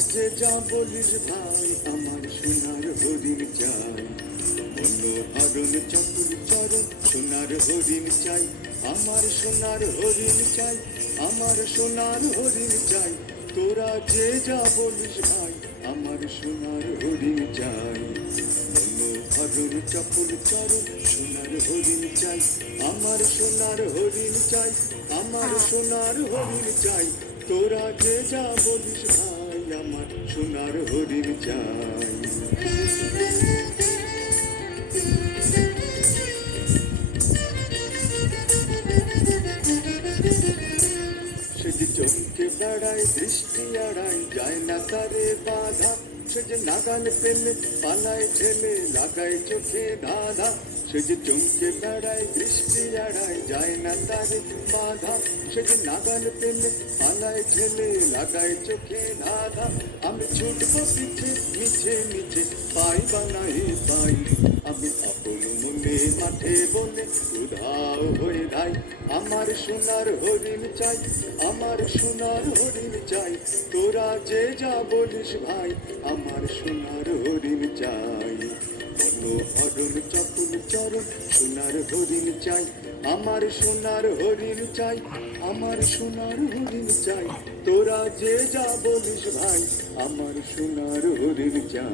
যে যা বলিস ভাই আমার সোনার হরিণ চাই, মনোহরণ চতুর চরণ সোনার হরিণ চাই, আমার সোনার হরিণ চাই, আমার সোনার হরিণ চাই, তোরা যে যা বলিস ভাই আমার সোনার হরিণ চাই, মনোহরণ চতুর চরণ সোনার হরিণ চাই, আমার সোনার হরিণ চাই, আমার সোনার হরিণ চাই, তোরা যে যা বলিস ভাই আমার সোনার হরিণ চাই। সে যে চমকে বেড়ায় দৃষ্টি আড়াই যায় না তারে বাধা, সে যে নাগাল পেলে পালায় ঠেলে লাগায় চোখে ধাঁধা, সে যে চমকে বেড়ায় দৃষ্টি আড়াই যায় না তারে বাধা, সে যে নাগাল পেলে পালায় ঠেলে লাগায় চোখে ধাঁধা, আমি ছুটবো পিছে মিছে মিছে পাই বানাই পাই, আমি আপন মনে মাঠে বলে উধাও হয়ে ধাই, আমার সোনার হরিণ চাই, আমার সোনার হরিণ চাই, তোরা যে যা বলিস ভাই আমার সোনার হরিণ চাই, মনোহরণ চতুর চরণ সোনার হরিণ চাই, আমার সোনার হরিণ চাই, আমার সোনার হরিণ চাই, তোরা যে যা বলিস ভাই আমার সোনার হরিণ চাই।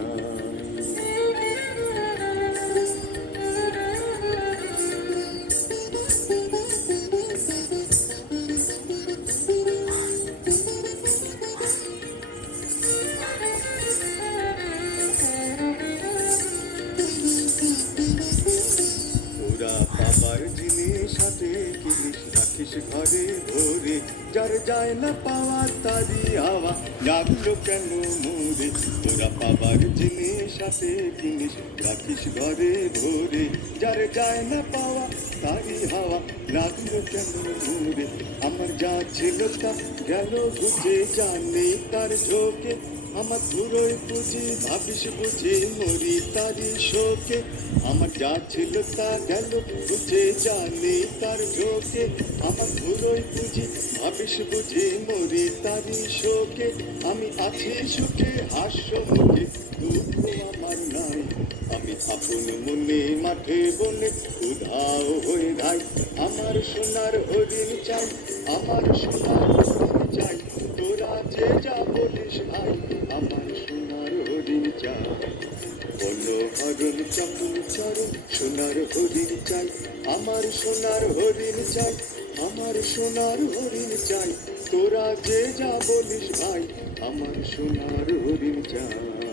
বাবার জিনিস হাতে কিনিস রাখিস ঘরে ভরে, যার যায় না পাওয়া তারি হাওয়া লাগলো কেন মোরে, তোরা বাবার জিনিস হাতে কিনিস রাখিস ঘরে ভরে, যার যায় না পাওয়া তারি হাওয়া লাগলো কেন মোরে, আমার যা ছিল তা গেল বুঝে জানি তার ঝোঁকে, আমার ধুলোয় বুঝি ভাবিস বুঝি মরি তারি শোকে, আমার যা ছিল তা গেল বুঝে জানি তার ঝোঁকে, আমার ধুলোয় বুঝি ভাবিস বুঝি মরি তারি শোকে, আমি আছি সুখে হাস্য মুখে দুঃখ আমার নাই, আমি আপন মনে মাঠে বনে উধাও হয়ে ধাই, আমার সোনার হরিণ চাই, আমার সোনার হরিণ চাই, তোরা যে যা বলিস ভাই আমার সোনার হরিণ চাই, মনোহরণ চতুর চরণ সোনার হরিণ চাই, আমার সোনার হরিণ চাই, আমার সোনার হরিণ চাই, তোরা যে যা বলিস ভাই আমার সোনার হরিণ চাই।